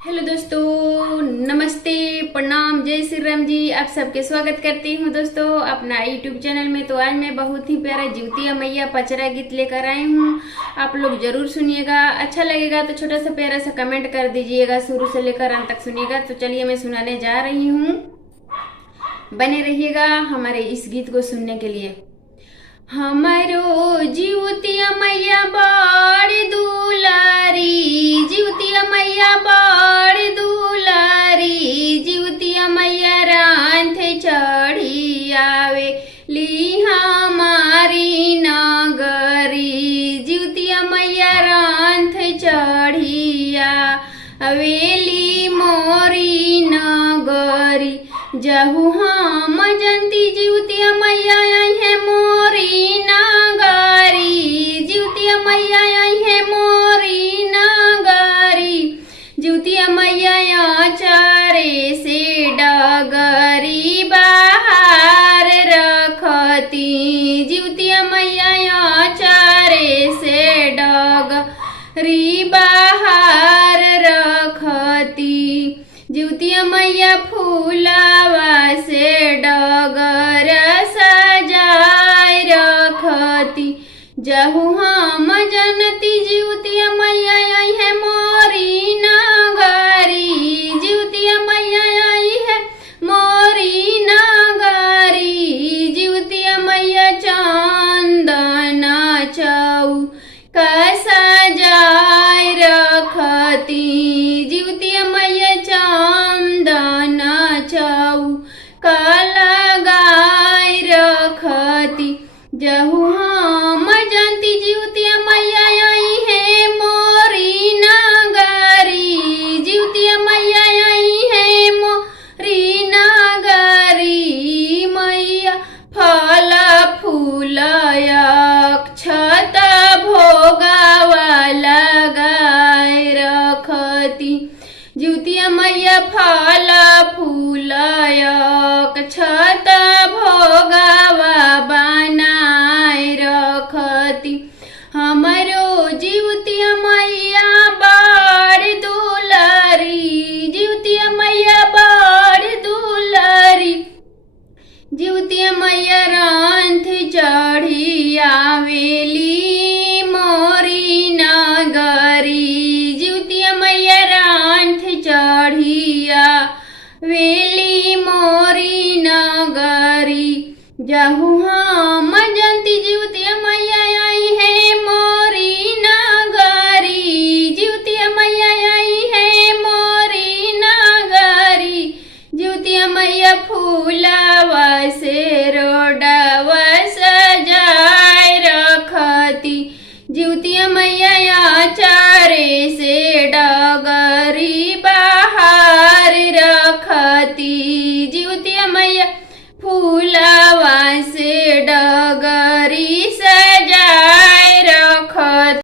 Hello दोस्तों, नमस्ते, प्रणाम, जय श्री राम जी। आप सबके स्वागत करती हूँ दोस्तों अपना यूट्यूब चैनल में। तो आज मैं बहुत ही प्यारा जिउतिया मैया पचरा गीत लेकर आई हूँ। आप लोग जरूर सुनिएगा, अच्छा लगेगा तो छोटा सा प्यारा सा कमेंट कर दीजिएगा। शुरू से लेकर अंत तक सुनिएगा। तो चलिए मैं सुनाने जा रही हूँ, बने रहिएगा हमारे इस गीत को सुनने के लिए। हमारो जिउतिया मैया बड़ दुलारी, जिउतिया मैया बड़ दुलारी, जिउतिया मैया रांध चढ़ी आवे ली हमारी नगरी, जिउतिया मैया रांध चढ़ी आवेली मोरी नगरी। जहु हम जंती जिउतिया मैया आई है मोरी नगरी, जिउतिया मैया आई है मोरी नगरी, जिउतिया मैया चारे से डगरी बाहर रखती, जिउतिया मैया चारे से डगरी बाहर रखती, जिउतिया मैया फूलावा से डगर सजाए रखती। जहु हम जनती जिउतिया मैया आई है मोरी नगरी, जिउतिया मैया आई है मोरी नगरी, जिउतिया मैया चंदन चौका सजाए रखती, जिउतिया मैया चंदन चौका लगाए रखती। जहु हम जनती जिउतिया मैया आई है मोरी नगरी, जिउतिया मैया आई है मोरी नगरी, मैया फल फूल अक्षत भोगावा लगाए रखती, जिउतिया मैया फल फूल अक्षत भोगावा बनाए रखती। हमरो जिउतिया मैया बड़ दुलारी, जिउतिया मैया बड़ दुलारी, जिउतिया मैया रांध चढ़ी आवेली मोरी नगरी, जिउतिया मैया रांध चढ़ी आवेली मोरी नगरी। जहु हम जंती जिउतिया मैया आई है मोरी नगरी, जिउतिया मैया आई है मोरी नगरी, जिउतिया मैया फूलावा से रोडवा सजाए रखती, जिउतिया मैया चारे से डगरी बाहर रखती, जिउतिया मैया फूलावा से